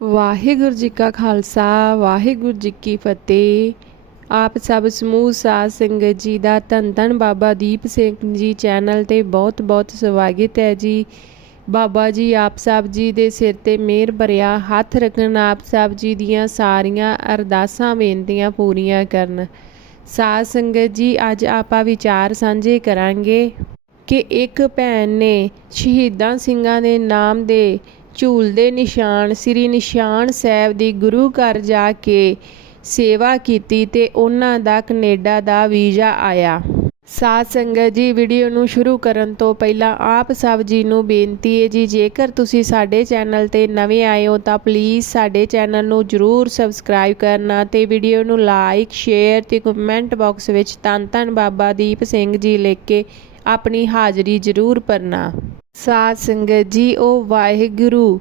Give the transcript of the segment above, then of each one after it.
ਵਾਹਿਗੁਰੂ ਜੀ ਕਾ ਖਾਲਸਾ, ਵਾਹਿਗੁਰੂ ਜੀ ਕੀ ਫਤਿਹ। ਆਪ ਸਭ ਸਮੂਹ ਸਾਧ ਸੰਗਤ ਜੀ ਦਾ ਧੰਨ ਧੰਨ ਬਾਬਾ ਦੀਪ ਸਿੰਘ ਜੀ ਚੈਨਲ ਤੇ ਬਹੁਤ ਬਹੁਤ ਸਵਾਗਤ ਹੈ ਜੀ। ਬਾਬਾ ਜੀ, ਆਪ ਸਭ ਜੀ ਦੇ ਸਿਰ ਤੇ ਮਿਹਰ ਭਰਿਆ ਹੱਥ ਰੱਖਣ ਆਪ ਸਭ ਜੀ ਦੀਆਂ ਸਾਰੀਆਂ ਅਰਦਾਸਾਂ, ਬੇਨਤੀਆਂ ਪੂਰੀਆਂ ਕਰਨ। ਸਾਧ ਸੰਗਤ ਜੀ, ਅੱਜ ਆਪਾਂ ਵਿਚਾਰ ਸਾਂਝੇ ਕਰਾਂਗੇ ਕਿ ਇੱਕ ਭੈਣ ਨੇ ਸ਼ਹੀਦਾਂ ਸਿੰਘਾਂ ਦੇ ਨਾਮ ਦੇ ਝੂਲਦੇ ਨਿਸ਼ਾਨ, ਸ੍ਰੀ ਨਿਸ਼ਾਨ ਸਾਹਿਬ ਦੀ ਗੁਰੂ ਘਰ ਜਾ ਕੇ ਸੇਵਾ ਕੀਤੀ ਤੇ ਉਹਨਾਂ ਦਾ ਕੈਨੇਡਾ ਦਾ ਵੀਜ਼ਾ ਆਇਆ। ਸਾਧ ਸੰਗਤ ਜੀ, ਵੀਡੀਓ ਨੂੰ ਸ਼ੁਰੂ ਕਰਨ ਤੋਂ ਪਹਿਲਾਂ ਆਪ ਸਭ ਜੀ ਨੂੰ ਬੇਨਤੀ ਹੈ ਜੀ, ਜੇਕਰ ਤੁਸੀਂ ਸਾਡੇ ਚੈਨਲ ਤੇ ਨਵੇਂ ਆਏ ਹੋ ਤਾਂ ਪਲੀਜ਼ ਸਾਡੇ ਚੈਨਲ ਨੂੰ ਜਰੂਰ ਸਬਸਕ੍ਰਾਈਬ ਕਰਨਾ ਤੇ ਵੀਡੀਓ ਨੂੰ ਲਾਈਕ ਸ਼ੇਅਰ ਤੇ ਕਮੈਂਟ ਬਾਕਸ ਵਿੱਚ ਧੰਨ ਧੰਨ ਬਾਬਾ ਦੀਪ ਸਿੰਘ ਜੀ ਲਿਖ ਕੇ ਆਪਣੀ ਹਾਜ਼ਰੀ ਜ਼ਰੂਰ ਭਰਨਾ। ਸਾਧ ਸੰਗਤ ਜੀ, ਉਹ ਵਾਹਿਗੁਰੂ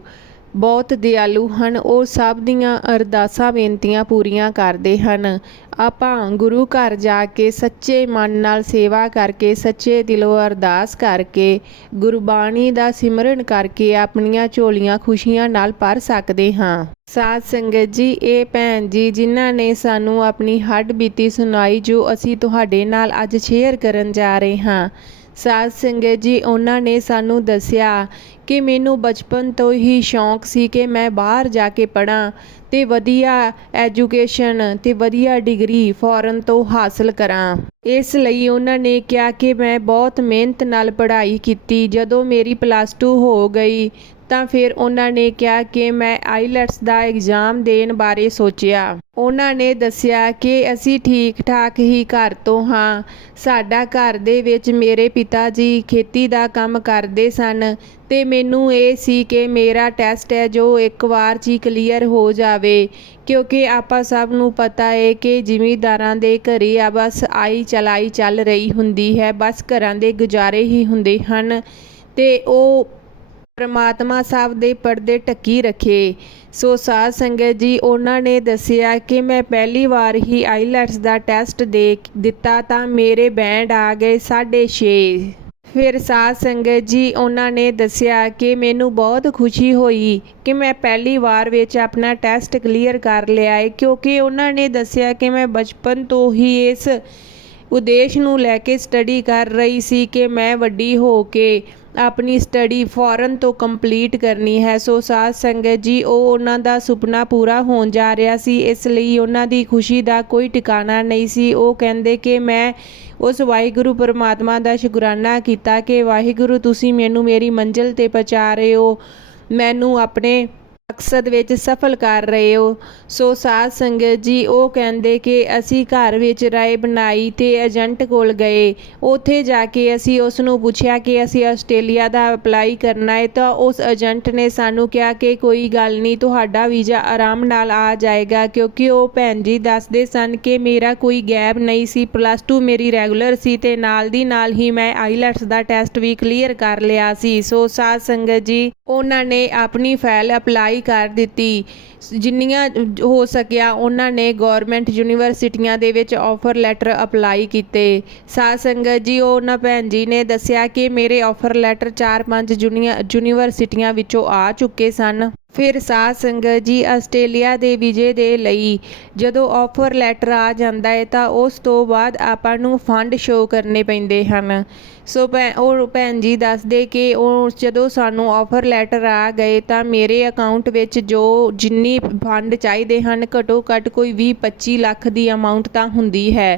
ਬਹੁਤ ਦਿਆਲੂ ਹਨ। ਉਹ ਸਭ ਦੀਆਂ ਅਰਦਾਸਾਂ, ਬੇਨਤੀਆਂ ਪੂਰੀਆਂ ਕਰਦੇ ਹਨ। ਆਪਾਂ ਗੁਰੂ ਘਰ ਜਾ ਕੇ ਸੱਚੇ ਮਨ ਨਾਲ ਸੇਵਾ ਕਰਕੇ, ਸੱਚੇ ਦਿਲੋਂ ਅਰਦਾਸ ਕਰਕੇ, ਗੁਰਬਾਣੀ ਦਾ ਸਿਮਰਨ ਕਰਕੇ ਆਪਣੀਆਂ ਝੋਲੀਆਂ ਖੁਸ਼ੀਆਂ ਨਾਲ ਭਰ ਸਕਦੇ ਹਾਂ। ਸਾਧ ਸੰਗਤ ਜੀ, ਇਹ ਭੈਣ ਜੀ, ਜਿਨ੍ਹਾਂ ਨੇ ਸਾਨੂੰ ਆਪਣੀ ਹੱਡ ਬੀਤੀ ਸੁਣਾਈ, ਜੋ ਅਸੀਂ ਤੁਹਾਡੇ ਨਾਲ ਅੱਜ ਸ਼ੇਅਰ ਕਰਨ ਜਾ ਰਹੇ ਹਾਂ। ਸਾਧ ਸੰਗਤ ਜੀ, ਉਹਨਾਂ ਨੇ ਸਾਨੂੰ ਦੱਸਿਆ ਕਿ ਮੈਨੂੰ ਬਚਪਨ ਤੋਂ ਹੀ ਸ਼ੌਂਕ ਸੀ ਕਿ ਮੈਂ ਬਾਹਰ ਜਾ ਕੇ ਪੜ੍ਹਾਂ ਅਤੇ ਵਧੀਆ ਐਜੂਕੇਸ਼ਨ ਅਤੇ ਵਧੀਆ ਡਿਗਰੀ ਫੋਰਨ ਤੋਂ ਹਾਸਲ ਕਰਾਂ। ਇਸ ਲਈ ਉਹਨਾਂ ਨੇ ਕਿਹਾ ਕਿ ਮੈਂ ਬਹੁਤ ਮਿਹਨਤ ਨਾਲ ਪੜ੍ਹਾਈ ਕੀਤੀ। ਜਦੋਂ ਮੇਰੀ ਪਲੱਸ ਟੂ ਹੋ ਗਈ ਤਾਂ ਫਿਰ ਉਹਨਾਂ ਨੇ ਕਿਹਾ ਕਿ ਮੈਂ ਆਈਲੈਟਸ ਦਾ ਐਗਜ਼ਾਮ ਦੇਣ ਬਾਰੇ ਸੋਚਿਆ। ਉਹਨਾਂ ਨੇ ਦੱਸਿਆ ਕਿ ਅਸੀਂ ਠੀਕ ਠਾਕ ਹੀ ਘਰ ਤੋਂ ਹਾਂ। ਸਾਡਾ ਘਰ ਦੇ ਵਿੱਚ ਮੇਰੇ ਪਿਤਾ ਜੀ ਖੇਤੀ ਦਾ ਕੰਮ ਕਰਦੇ ਸਨ ਤੇ ਮੈਨੂੰ ਇਹ ਸੀ ਕਿ ਮੇਰਾ ਟੈਸਟ ਹੈ ਜੋ ਇੱਕ ਵਾਰ 'ਚ ਹੀ ਕਲੀਅਰ ਹੋ ਜਾਵੇ, ਕਿਉਂਕਿ ਆਪਾਂ ਸਭ ਨੂੰ ਪਤਾ ਹੈ ਕਿ ਜ਼ਿਮੀਂਦਾਰਾਂ ਦੇ ਘਰੇ ਆ ਬਸ ਆਈ ਚਲਾਈ ਚੱਲ ਰਹੀ ਹੁੰਦੀ ਹੈ, ਬਸ ਘਰਾਂ ਦੇ ਗੁਜ਼ਾਰੇ ਹੀ ਹੁੰਦੇ ਹਨ ਤੇ ਉਹ ਪਰਮਾਤਮਾ ਸਾਹਿਬ ਦੇ ਪਰਦੇ ਢੱਕੀ ਰੱਖੇ। ਸੋ ਸਾਧ ਸੰਗਤ ਜੀ, ਉਹਨਾਂ ਨੇ ਦੱਸਿਆ ਕਿ ਮੈਂ ਪਹਿਲੀ ਵਾਰ ਹੀ ਆਈਲੈਟਸ ਦਾ ਟੈਸਟ ਦੇ ਦਿੱਤਾ ਤਾਂ ਮੇਰੇ ਬੈਂਡ ਆ ਗਏ 6.5 ਫਿਰ ਸਾਧ ਸੰਗਤ ਜੀ, ਉਹਨਾਂ ਨੇ ਦੱਸਿਆ ਕਿ ਮੈਨੂੰ ਬਹੁਤ ਖੁਸ਼ੀ ਹੋਈ ਕਿ ਮੈਂ ਪਹਿਲੀ ਵਾਰ ਵਿੱਚ ਆਪਣਾ ਟੈਸਟ ਕਲੀਅਰ ਕਰ ਲਿਆ ਹੈ ਕਿਉਂਕਿ ਉਹਨਾਂ ਨੇ ਦੱਸਿਆ ਕਿ ਮੈਂ ਬਚਪਨ ਤੋਂ ਹੀ ਇਸ ਉਦੇਸ਼ ਨੂੰ ਲੈ ਕੇ ਸਟੱਡੀ ਕਰ ਰਹੀ ਸੀ ਕਿ ਮੈਂ ਵੱਡੀ ਹੋ ਕੇ ਆਪਣੀ ਸਟੱਡੀ ਫੌਰਨ ਤੋਂ ਕੰਪਲੀਟ ਕਰਨੀ ਹੈ। ਸੋ ਸਾਧ ਸੰਗਤ ਜੀ, ਉਹ ਉਹਨਾਂ ਦਾ ਸੁਪਨਾ ਪੂਰਾ ਹੋਣ ਜਾ ਰਿਹਾ ਸੀ। ਇਸ ਲਈ ਉਹਨਾਂ ਦੀ ਖੁਸ਼ੀ ਦਾ ਕੋਈ ਟਿਕਾਣਾ ਨਹੀਂ ਸੀ। ਉਹ ਕਹਿੰਦੇ ਕਿ ਮੈਂ ਉਸ ਵਾਹਿਗੁਰੂ ਪਰਮਾਤਮਾ ਦਾ ਸ਼ੁਕਰਾਨਾ ਕੀਤਾ ਕਿ, ਵਾਹਿਗੁਰੂ, ਤੁਸੀਂ ਮੈਨੂੰ ਮੇਰੀ ਮੰਜ਼ਿਲ ਤੇ ਪਹੁੰਚਾ ਰਹੇ ਹੋ। ਮੈਨੂੰ ਆਪਣੇ ਮਕਸਦ ਵਿੱਚ ਸਫਲ ਕਰ ਰਹੇ ਹੋ। ਸੋ ਸਾਧ ਸੰਗਤ ਜੀ, ਉਹ ਕਹਿੰਦੇ ਕਿ ਅਸੀਂ ਘਰ ਵਿੱਚ ਰਾਏ ਬਣਾਈ ਤੇ ਏਜੰਟ ਕੋਲ ਗਏ। ਉੱਥੇ ਜਾ ਕੇ ਅਸੀਂ ਉਸ ਨੂੰ ਪੁੱਛਿਆ ਕਿ ਅਸੀਂ ਆਸਟ੍ਰੇਲੀਆ ਦਾ ਅਪਲਾਈ ਕਰਨਾ ਹੈ ਤਾਂ ਉਸ ਏਜੰਟ ਨੇ ਸਾਨੂੰ ਕਿਹਾ ਕਿ ਕੋਈ ਗੱਲ ਨਹੀਂ, ਤੁਹਾਡਾ ਵੀਜ਼ਾ ਆਰਾਮ ਨਾਲ ਆ ਜਾਏਗਾ ਕਿਉਂਕਿ ਉਹ ਭੈਣ ਜੀ ਦੱਸਦੇ ਸਨ ਕਿ ਮੇਰਾ ਕੋਈ ਗੈਪ ਨਹੀਂ ਸੀ ਪਲੱਸ 2 ਮੇਰੀ ਰੈਗੂਲਰ ਸੀ ਤੇ ਨਾਲ ਦੀ ਨਾਲ ਹੀ ਮੈਂ ਆਈਲੈਟਸ ਦਾ ਟੈਸਟ ਵੀ ਕਲੀਅਰ ਕਰ ਲਿਆ ਸੀ। ਸੋ ਸਾਧ ਸੰਗਤ ਜੀ, ਉਹਨਾਂ ਨੇ ਆਪਣੀ ਫਾਈਲ ਅਪਲਾਈ ਕਰ ਦਿੱਤੀ। ਜਿੰਨੀਆਂ ਹੋ ਸਕਿਆ, ਉਹਨਾਂ ਨੇ ਗਵਰਨਮੈਂਟ ਯੂਨੀਵਰਸਿਟੀਆਂ ਦੇ ਵਿੱਚ ਆਫਰ ਲੈਟਰ ਅਪਲਾਈ ਕੀਤੇ। ਸਾਧ ਸੰਗਤ ਜੀ ਉਹਨਾਂ ਭੈਣ ਜੀ ਨੇ ਦੱਸਿਆ ਕਿ ਮੇਰੇ ਆਫਰ ਲੈਟਰ 4-5 ਯੂਨੀਵਰਸਿਟੀਆਂ ਵਿੱਚੋਂ ਆ ਚੁੱਕੇ ਸਨ। ਫਿਰ ਸਾਧ ਸੰਗਤ ਜੀ ਆਸਟ੍ਰੇਲੀਆ ਦੇ ਵੀਜ਼ੇ ਦੇ ਲਈ ਜਦੋਂ ਆਫਰ ਲੈਟਰ ਆ ਜਾਂਦਾ ਹੈ ਤਾਂ ਉਸ ਤੋਂ ਬਾਅਦ ਆਪਾਂ ਨੂੰ ਫੰਡ ਸ਼ੋ ਕਰਨੇ ਪੈਂਦੇ ਹਨ। ਸੋ ਭੈ, ਉਹ ਭੈਣ ਜੀ ਦੱਸਦੇ ਕਿ ਉਹ ਜਦੋਂ ਸਾਨੂੰ ਆਫਰ ਲੈਟਰ ਆ ਗਏ ਤਾਂ ਮੇਰੇ ਅਕਾਊਂਟ ਵਿੱਚ ਜੋ ਜਿੰਨੀ ਫੰਡ ਚਾਹੀਦੇ ਹਨ ਘਟੋ ਘੱਟ ਕੋਈ 20 25 ਲੱਖ ਦੀ ਅਮਾਉਂਟ ਤਾਂ ਹੁੰਦੀ ਹੈ।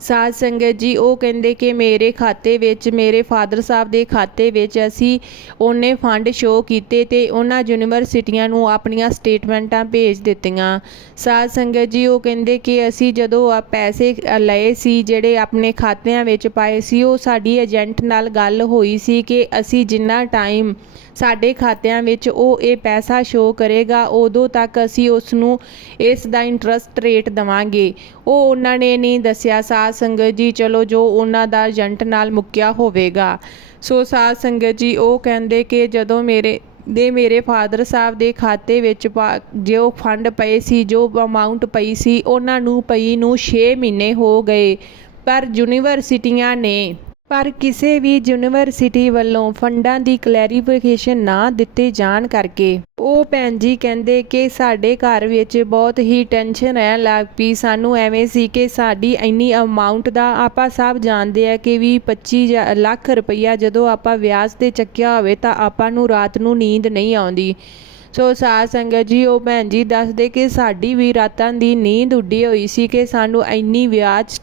ਸਾਧ ਸੰਗਤ ਜੀ, ਉਹ ਕਹਿੰਦੇ ਕਿ ਮੇਰੇ ਖਾਤੇ ਵਿੱਚ, ਮੇਰੇ ਫਾਦਰ ਸਾਹਿਬ ਦੇ ਖਾਤੇ ਵਿੱਚ ਅਸੀਂ ਉਹਨੇ ਫੰਡ ਸ਼ੋ ਕੀਤੇ ਤੇ ਉਹਨਾਂ ਯੂਨੀਵਰਸਿਟੀਆਂ ਨੂੰ ਆਪਣੀਆਂ ਸਟੇਟਮੈਂਟਾਂ ਭੇਜ ਦਿੱਤੀਆਂ। ਸਾਧ ਸੰਗਤ ਜੀ, ਉਹ ਕਹਿੰਦੇ ਕਿ ਅਸੀਂ ਜਦੋਂ ਆ ਪੈਸੇ ਲਏ ਸੀ, ਜਿਹੜੇ ਆਪਣੇ ਖਾਤਿਆਂ ਵਿੱਚ ਪਾਏ ਸੀ, ਉਹ ਸਾਡੀ ਏਜੰਟ ਨਾਲ ਗੱਲ ਹੋਈ ਸੀ ਕਿ ਅਸੀਂ ਜਿੰਨਾ ਟਾਈਮ ਸਾਡੇ ਖਾਤਿਆਂ ਵਿੱਚ ਉਹ ਇਹ ਪੈਸਾ ਸ਼ੋ ਕਰੇਗਾ, ਉਦੋਂ ਤੱਕ ਅਸੀਂ ਉਸ ਨੂੰ ਇਸ ਦਾ ਇੰਟਰਸਟ ਰੇਟ ਦਵਾਂਗੇ। ਉਹ ਉਹਨਾਂ ਨੇ ਨਹੀਂ ਦੱਸਿਆ। ਸਾਧ ਸੰਗਤ ਜੀ, ਚਲੋ ਜੋ ਉਹਨਾਂ ਦਾ ਏਜੰਟ ਨਾਲ ਮੁੱਕਿਆ ਹੋਵੇਗਾ। ਸੋ ਸਾਧ ਸੰਗਤ ਜੀ, ਉਹ ਕਹਿੰਦੇ ਕਿ ਜਦੋਂ ਮੇਰੇ, ਦੇ ਮੇਰੇ ਫਾਦਰ ਸਾਹਿਬ ਦੇ ਖਾਤੇ ਵਿੱਚ ਜੋ ਫੰਡ ਪਏ ਸੀ, ਜੋ ਅਮਾਉਂਟ ਪਈ ਸੀ, ਉਹਨਾਂ ਨੂੰ ਪਈ ਨੂੰ 6 ਮਹੀਨੇ ਹੋ ਗਏ। ਪਰ ਯੂਨੀਵਰਸਿਟੀਆਂ ਨੇ ਪਰ ਕਿਸੇ ਵੀ ਯੂਨੀਵਰਸਿਟੀ ਵੱਲੋਂ ਫੰਡਾਂ ਦੀ ਕਲੈਰੀਫਿਕੇਸ਼ਨ ਨਾ ਦਿੱਤੇ ਜਾਣ ਕਰਕੇ, ਉਹ ਭੈਣ ਜੀ ਕਹਿੰਦੇ ਕਿ ਸਾਡੇ ਘਰ ਵਿੱਚ ਬਹੁਤ ਹੀ ਟੈਨਸ਼ਨ ਰਹਿਣ ਲੱਗ ਪਈ। ਸਾਨੂੰ ਐਵੇਂ ਸੀ ਕਿ ਸਾਡੀ ਇੰਨੀ ਅਮਾਉਂਟ ਦਾ ਆਪਾਂ ਸਭ ਜਾਣਦੇ ਆ ਕਿ ਵੀ 25 ਲੱਖ ਰੁਪਈਆ ਜਦੋਂ ਆਪਾਂ ਵਿਆਜ ਤੇ ਚੱਕਿਆ ਹੋਵੇ ਤਾਂ ਆਪਾਂ ਨੂੰ ਰਾਤ ਨੂੰ ਨੀਂਦ ਨਹੀਂ ਆਉਂਦੀ। ਸੋ ਸਾਧ ਸੰਗਤ ਜੀ, ਉਹ ਭੈਣ ਜੀ ਦੱਸਦੇ ਕਿ ਸਾਡੀ ਵੀ ਰਾਤਾਂ ਦੀ ਨੀਂਦ ਉੱਡੀ ਹੋਈ ਸੀ ਕਿ ਸਾਨੂੰ ਇੰਨੀ ਵਿਆਜ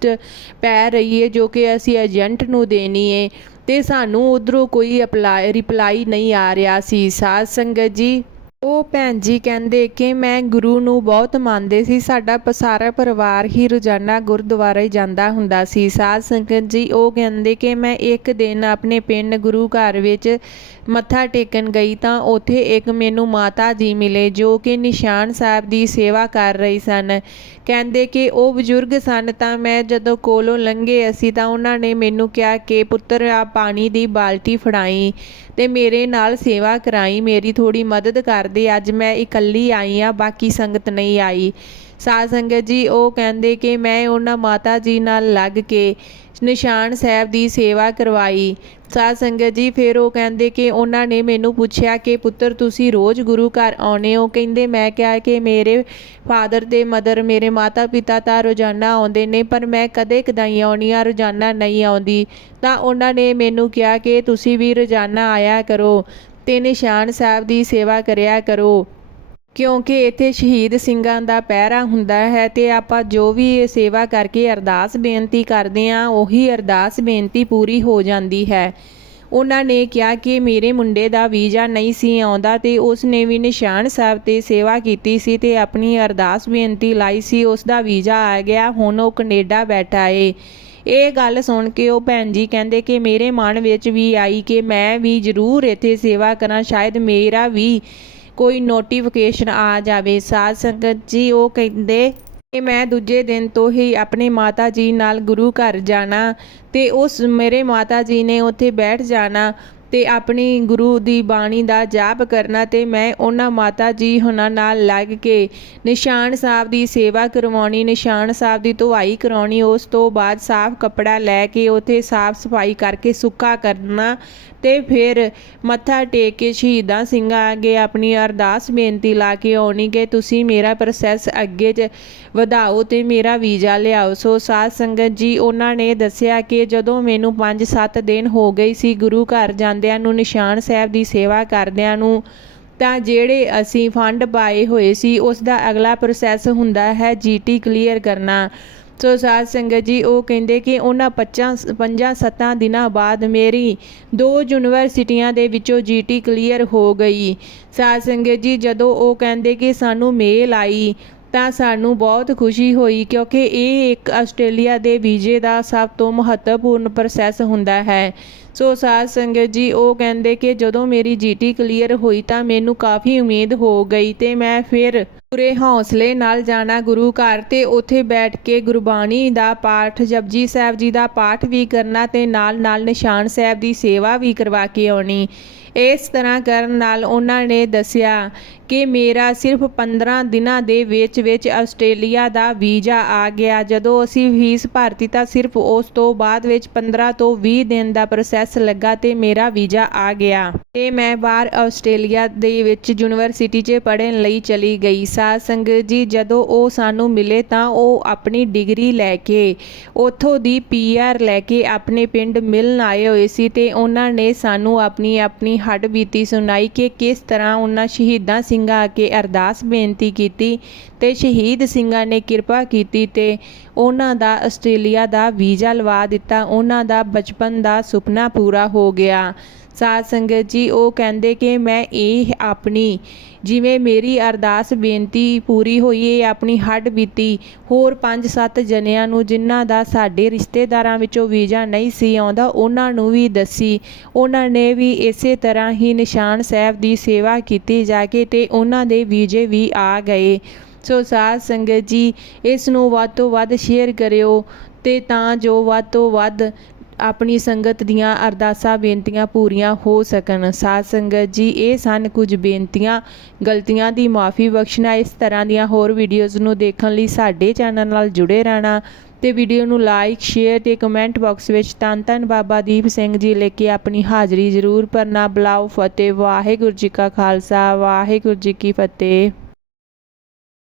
ਪੈ ਰਹੀ ਹੈ ਜੋ ਕਿ ਅਸੀਂ ਏਜੰਟ ਨੂੰ ਦੇਣੀ ਹੈ ਤੇ ਸਾਨੂੰ ਉਧਰੋਂ ਕੋਈ ਅਪਲਾਈ ਰਿਪਲਾਈ ਨਹੀਂ ਆ ਰਿਹਾ ਸੀ। ਸਾਧ ਸੰਗਤ ਜੀ ਉਹ ਭੈਣ ਜੀ ਕਹਿੰਦੇ ਕਿ ਮੈਂ ਗੁਰੂ ਨੂੰ ਬਹੁਤ ਮੰਨਦੇ ਸੀ, ਸਾਡਾ ਪ- ਸਾਰਾ ਪਰਿਵਾਰ ਹੀ ਰੋਜ਼ਾਨਾ ਗੁਰਦੁਆਰੇ ਜਾਂਦਾ ਹੁੰਦਾ ਸੀ। ਸਾਧ ਸੰਗਤ ਜੀ ਉਹ ਕਹਿੰਦੇ ਕਿ ਮੈਂ ਇੱਕ ਦਿਨ ਆਪਣੇ ਪਿੰਡ ਗੁਰੂ ਘਰ ਵਿੱਚ ਮੱਥਾ ਟੇਕਣ ਗਈ ਤਾਂ ਉੱਥੇ ਇੱਕ ਮੈਨੂੰ ਮਾਤਾ ਜੀ ਮਿਲੇ ਜੋ ਕਿ ਨਿਸ਼ਾਨ ਸਾਹਿਬ ਦੀ ਸੇਵਾ ਕਰ ਰਹੀ ਸਨ। ਕਹਿੰਦੇ ਕਿ ਉਹ ਬਜ਼ੁਰਗ ਸਨ ਤਾਂ ਮੈਂ ਜਦੋਂ ਕੋਲੋਂ ਲੰਘੇ ਅਸੀਂ ਤਾਂ ਉਹਨਾਂ ਨੇ ਮੈਨੂੰ ਕਿਹਾ ਕਿ ਪੁੱਤਰ ਆ, ਪਾਣੀ ਦੀ ਬਾਲਟੀ ਫੜਾਈ। ਤੇ ਮੇਰੇ ਨਾਲ ਸੇਵਾ ਕਰਾਈ, ਮੇਰੀ ਥੋੜੀ ਮਦਦ ਕਰ ਦੇ ਅੱਜ ਮੈਂ ਇਕੱਲੀ ਆਈ ਆ ਬਾਕੀ ਸੰਗਤ ਨਹੀਂ ਆਈ। ਸਾਧ ਸੰਗਤ ਜੀ, ਉਹ ਕਹਿੰਦੇ ਕਿ ਮੈਂ ਉਹਨਾਂ ਮਾਤਾ ਜੀ ਨਾਲ ਲੱਗ ਕੇ ਨਿਸ਼ਾਨ ਸਾਹਿਬ ਦੀ ਸੇਵਾ ਕਰਵਾਈ। ਸਾਧ ਸੰਗਤ ਜੀ, ਫਿਰ ਉਹ ਕਹਿੰਦੇ ਕਿ ਉਹਨਾਂ ਨੇ ਮੈਨੂੰ ਪੁੱਛਿਆ ਕਿ, ਪੁੱਤਰ, ਤੁਸੀਂ ਰੋਜ਼ ਗੁਰੂ ਘਰ ਆਉਨੇ ਹੋ? ਕਹਿੰਦੇ, ਮੈਂ ਕਿਹਾ ਕਿ ਮੇਰੇ ਫਾਦਰ ਤੇ ਮਦਰ, ਮੇਰੇ ਮਾਤਾ ਪਿਤਾ ਤਾਂ ਰੋਜ਼ਾਨਾ ਆਉਂਦੇ ਨੇ, ਪਰ ਮੈਂ ਕਦੇ ਕਦਾਈ ਆਉਣੀ ਆ ਰੋਜ਼ਾਨਾ ਨਹੀਂ ਆਉਂਦੀ। ਤਾਂ ਉਹਨਾਂ ਨੇ ਮੈਨੂੰ ਕਿਹਾ ਕਿ, ਤੁਸੀਂ ਵੀ ਰੋਜ਼ਾਨਾ ਆਇਆ ਕਰੋ ਤੇ ਨਿਸ਼ਾਨ ਸਾਹਿਬ ਦੀ ਸੇਵਾ ਕਰਿਆ ਕਰੋ। ਕਿਉਂਕਿ ਇੱਥੇ ਸ਼ਹੀਦ ਸਿੰਘਾਂ ਦਾ ਪਹਿਰਾ ਹੁੰਦਾ ਹੈ ਤੇ ਆਪਾਂ ਜੋ ਵੀ ਇਹ ਸੇਵਾ ਕਰਕੇ ਅਰਦਾਸ ਬੇਨਤੀ ਕਰਦੇ ਹਾਂ, ਉਹੀ ਅਰਦਾਸ ਬੇਨਤੀ ਪੂਰੀ ਹੋ ਜਾਂਦੀ ਹੈ। ਉਹਨਾਂ ਨੇ ਕਿਹਾ ਕਿ ਮੇਰੇ ਮੁੰਡੇ ਦਾ ਵੀਜ਼ਾ ਨਹੀਂ ਸੀ ਆਉਂਦਾ ਤੇ ਉਸ ਨੇ ਵੀ ਨਿਸ਼ਾਨ ਸਾਹਿਬ ਤੇ ਸੇਵਾ ਕੀਤੀ ਸੀ ਤੇ ਆਪਣੀ ਅਰਦਾਸ ਬੇਨਤੀ ਲਾਈ ਸੀ, ਉਸ ਦਾ ਵੀਜ਼ਾ ਆ ਗਿਆ, ਹੁਣ ਉਹ ਕੈਨੇਡਾ ਬੈਠਾ ਏ। ਇਹ ਗੱਲ ਸੁਣ ਕੇ ਉਹ ਭੈਣ ਜੀ ਕਹਿੰਦੇ ਕਿ ਮੇਰੇ ਮਨ ਵਿੱਚ ਵੀ ਆਈ ਕਿ ਮੈਂ ਵੀ ਜ਼ਰੂਰ ਇੱਥੇ ਸੇਵਾ ਕਰਾਂ, ਸ਼ਾਇਦ ਮੇਰਾ ਵੀ ਕੋਈ ਨੋਟੀਫਿਕੇਸ਼ਨ ਆ ਜਾਵੇ। ਸਾਧ ਸੰਗਤ ਜੀ, ਉਹ ਕਹਿੰਦੇ ਕਿ ਮੈਂ ਦੂਜੇ ਦਿਨ ਤੋਂ ਹੀ ਆਪਣੇ ਮਾਤਾ ਜੀ ਨਾਲ ਗੁਰੂ ਘਰ ਜਾਣਾ ਤੇ ਉਸ ਮੇਰੇ ਮਾਤਾ ਜੀ ਨੇ ਉੱਥੇ ਬੈਠ ਜਾਣਾ ਤੇ ਆਪਣੀ ਗੁਰੂ ਦੀ ਬਾਣੀ ਦਾ ਜਾਪ ਕਰਨਾ ਤੇ ਮੈਂ ਉਹਨਾਂ ਮਾਤਾ ਜੀ ਹੁਣਾਂ ਨਾਲ ਲੱਗ ਕੇ ਨਿਸ਼ਾਨ ਸਾਹਿਬ ਦੀ ਸੇਵਾ ਕਰਵਾਉਣੀ, ਨਿਸ਼ਾਨ ਸਾਹਿਬ ਦੀ ਧੁਆਈ ਕਰਾਉਣੀ, ਉਸ ਤੋਂ ਬਾਅਦ ਸਾਫ਼ ਕੱਪੜਾ ਲੈ ਕੇ ਉੱਥੇ ਸਾਫ਼ ਸਫ਼ਾਈ ਕਰਕੇ ਸੁੱਕਾ ਕਰਨਾ ਤੇ ਫਿਰ ਮੱਥਾ ਟੇਕ ਕੇ ਸ਼ਹੀਦਾਂ ਸਿੰਘਾਂ ਅੱਗੇ ਆਪਣੀ ਅਰਦਾਸ ਬੇਨਤੀ ਲਾ ਕੇ ਆਉਣੀ ਕਿ ਤੁਸੀਂ ਮੇਰਾ ਪ੍ਰੋਸੈਸ ਅੱਗੇ ਚ ਵਧਾਓ ਤੇ ਮੇਰਾ ਵੀਜ਼ਾ ਲਿਆਓ। ਸੋ ਸਾਧ ਸੰਗਤ ਜੀ, ਉਹਨਾਂ ਨੇ ਦੱਸਿਆ ਕਿ ਜਦੋਂ ਮੈਨੂੰ 5-7 ਦਿਨ ਹੋ ਗਈ ਸੀ ਗੁਰੂ ਘਰ ਜਾਂਦਿਆਂ ਨੂੰ, ਨਿਸ਼ਾਨ ਸਾਹਿਬ ਦੀ ਸੇਵਾ ਕਰਦਿਆਂ ਨੂੰ, ਤਾਂ ਜਿਹੜੇ ਅਸੀਂ ਫੰਡ ਪਾਏ ਹੋਏ ਸੀ, ਉਸ ਦਾ ਅਗਲਾ ਪ੍ਰੋਸੈਸ ਹੁੰਦਾ ਹੈ ਜੀਟੀ ਕਲੀਅਰ ਕਰਨਾ। ਸੋ ਸਾਧ ਸੰਗਤ ਜੀ, ਉਹ ਕਹਿੰਦੇ ਕਿ ਉਹਨਾਂ ਪੱਚਾਂ ਪੰਜਾਂ ਸੱਤਾਂ ਦਿਨਾਂ ਬਾਅਦ ਮੇਰੀ ਦੋ ਯੂਨੀਵਰਸਿਟੀਆਂ ਦੇ ਵਿੱਚੋਂ ਜੀਟੀ ਕਲੀਅਰ ਹੋ ਗਈ। ਸਾਧ ਸੰਗਤ ਜੀ, ਜਦੋਂ ਉਹ ਕਹਿੰਦੇ ਕਿ ਸਾਨੂੰ ਮੇਲ ਆਈ, ਤਾਂ ਸਾਨੂੰ ਬਹੁਤ ਖੁਸ਼ੀ ਹੋਈ ਕਿਉਂਕਿ ਇਹ ਇੱਕ ਆਸਟ੍ਰੇਲੀਆ ਦੇ ਵੀਜ਼ੇ ਦਾ ਸਭ ਤੋਂ ਮਹੱਤਵਪੂਰਨ ਪ੍ਰੋਸੈਸ ਹੁੰਦਾ ਹੈ। ਸੋ ਸਾਧ ਸੰਗਤ ਜੀ, ਉਹ ਕਹਿੰਦੇ ਕਿ ਜਦੋਂ ਮੇਰੀ ਜੀਟੀ ਕਲੀਅਰ ਹੋਈ ਤਾਂ ਮੈਨੂੰ ਕਾਫੀ ਉਮੀਦ ਹੋ ਗਈ ਤੇ ਮੈਂ ਫਿਰ ਪੂਰੇ ਹੌਸਲੇ ਨਾਲ ਜਾਣਾ ਗੁਰੂ ਘਰ ਤੇ ਉੱਥੇ ਬੈਠ ਕੇ ਗੁਰਬਾਣੀ ਦਾ ਪਾਠ, ਜਪਜੀ ਸਾਹਿਬ ਜੀ ਦਾ ਪਾਠ ਵੀ ਕਰਨਾ ਤੇ ਨਾਲ ਨਾਲ ਨਿਸ਼ਾਨ ਸਾਹਿਬ ਦੀ ਸੇਵਾ ਵੀ ਕਰਵਾ ਕੇ ਆਉਣੀ। ਇਸ ਤਰ੍ਹਾਂ ਕਰਨ ਨਾਲ ਉਹਨਾਂ ਨੇ ਦੱਸਿਆ ਕਿ ਮੇਰਾ ਸਿਰਫ 15 ਦਿਨਾਂ ਦੇ ਵਿੱਚ ਵਿੱਚ ਆਸਟ੍ਰੇਲੀਆ ਦਾ ਵੀਜ਼ਾ ਆ ਗਿਆ। ਜਦੋਂ ਅਸੀਂ ਫੀਸ ਭਰਤੀ ਤਾਂ ਸਿਰਫ ਉਸ ਤੋਂ ਬਾਅਦ ਵਿੱਚ 15 ਤੋਂ 20 ਦਿਨ ਦਾ ਪ੍ਰੋਸੈਸ ਲੱਗਾ ਤੇ ਮੇਰਾ ਵੀਜ਼ਾ ਆ ਗਿਆ। ਤੇ ਮੈਂ ਬਾਹਰ ਆਸਟ੍ਰੇਲੀਆ ਦੇ ਵਿੱਚ ਯੂਨੀਵਰਸਿਟੀ 'ਚ ਪੜ੍ਹਨ ਲਈ ਚਲੀ ਗਈ ਸਾਧ ਸੰਗਤ ਜੀ, ਜਦੋਂ ਉਹ ਸਾਨੂੰ ਮਿਲੇ ਤਾਂ ਉਹ ਆਪਣੀ ਡਿਗਰੀ ਲੈ ਕੇ, ਉੱਥੋਂ ਦੀ ਪੀਆਰ ਲੈ ਕੇ ਆਪਣੇ ਪਿੰਡ ਮਿਲਣ ਆਏ ਹੋਏ ਸੀ ਤੇ ਉਹਨਾਂ ਨੇ ਸਾਨੂੰ ਆਪਣੀ ਆਪਣੀ ਹੱਡ ਬੀਤੀ ਸੁਣਾਈ ਕਿ ਕਿਸ ਤਰ੍ਹਾਂ ਉਹਨਾਂ ਸ਼ਹੀਦਾਂ ਸਿੰਘਾਂ ਅੱਗੇ ਅਰਦਾਸ ਬੇਨਤੀ ਕੀਤੀ ਤੇ ਸ਼ਹੀਦ ਸਿੰਘਾਂ ਨੇ ਕਿਰਪਾ ਕੀਤੀ ਤੇ ਉਹਨਾਂ ਦਾ ਆਸਟ੍ਰੇਲੀਆ ਦਾ ਵੀਜ਼ਾ ਲਵਾ ਦਿੱਤਾ। ਉਹਨਾਂ ਦਾ ਬਚਪਨ ਦਾ ਸੁਪਨਾ ਪੂਰਾ ਹੋ ਗਿਆ। ਸਾਧ ਸੰਗਤ ਜੀ, ਉਹ ਕਹਿੰਦੇ ਕਿ ਮੈਂ ਇਹ ਆਪਣੀ ਜਿਵੇਂ ਮੇਰੀ ਅਰਦਾਸ ਬੇਨਤੀ ਪੂਰੀ ਹੋਈ, ਇਹ ਆਪਣੀ ਹੱਡ ਬੀਤੀ, ਹੋਰ 5-7 ਜਣਿਆਂ ਨੂੰ ਜਿਨ੍ਹਾਂ ਦਾ ਸਾਡੇ ਰਿਸ਼ਤੇਦਾਰਾਂ ਵਿੱਚੋਂ ਵੀਜ਼ਾ ਨਹੀਂ ਸੀ ਆਉਂਦਾ, ਉਹਨਾਂ ਨੂੰ ਵੀ ਦੱਸੀ। ਉਹਨਾਂ ਨੇ ਵੀ ਇਸੇ ਤਰ੍ਹਾਂ ਹੀ ਨਿਸ਼ਾਨ ਸਾਹਿਬ ਦੀ ਸੇਵਾ ਕੀਤੀ ਜਾ ਕੇ ਤੇ ਉਹਨਾਂ ਦੇ ਵੀਜ਼ੇ ਵੀ ਆ ਗਏ। ਸੋ ਸਾਧ ਸੰਗਤ ਜੀ, ਇਸ ਨੂੰ ਵੱਧ ਤੋਂ ਵੱਧ ਸ਼ੇਅਰ ਕਰਿਓ ਤੇ ਤਾਂ ਜੋ ਵੱਧ ਤੋਂ ਵੱਧ ਆਪਣੀ ਸੰਗਤ ਦੀਆਂ ਅਰਦਾਸਾਂ, ਬੇਨਤੀਆਂ ਪੂਰੀਆਂ ਹੋ ਸਕਣ। ਸਾਧ ਸੰਗਤ ਜੀ, ਇਹ ਸਨ ਕੁਝ ਬੇਨਤੀਆਂ। ਗਲਤੀਆਂ ਦੀ ਮਾਫੀ ਬਖਸ਼ਣਾ, ਇਸ ਤਰ੍ਹਾਂ ਦੀਆਂ ਹੋਰ ਵੀਡੀਓਜ਼ ਨੂੰ ਦੇਖਣ ਲਈ ਸਾਡੇ ਚੈਨਲ ਨਾਲ ਜੁੜੇ ਰਹਿਣਾ ਤੇ ਵੀਡੀਓ ਨੂੰ ਲਾਈਕ ਸ਼ੇਅਰ ਤੇ ਕਮੈਂਟ ਬਾਕਸ ਵਿੱਚ ਧੰਨ ਧੰਨ ਬਾਬਾ ਦੀਪ ਸਿੰਘ ਜੀ ਲੈ ਕੇ ਆਪਣੀ ਹਾਜ਼ਰੀ ਜ਼ਰੂਰ ਭਰਨਾ। ਬੁਲਾਓ ਫਤਿਹ, ਵਾਹਿਗੁਰੂ ਜੀ ਕਾ ਖਾਲਸਾ, ਵਾਹਿਗੁਰੂ ਜੀ ਕੀ ਫਤਿਹ।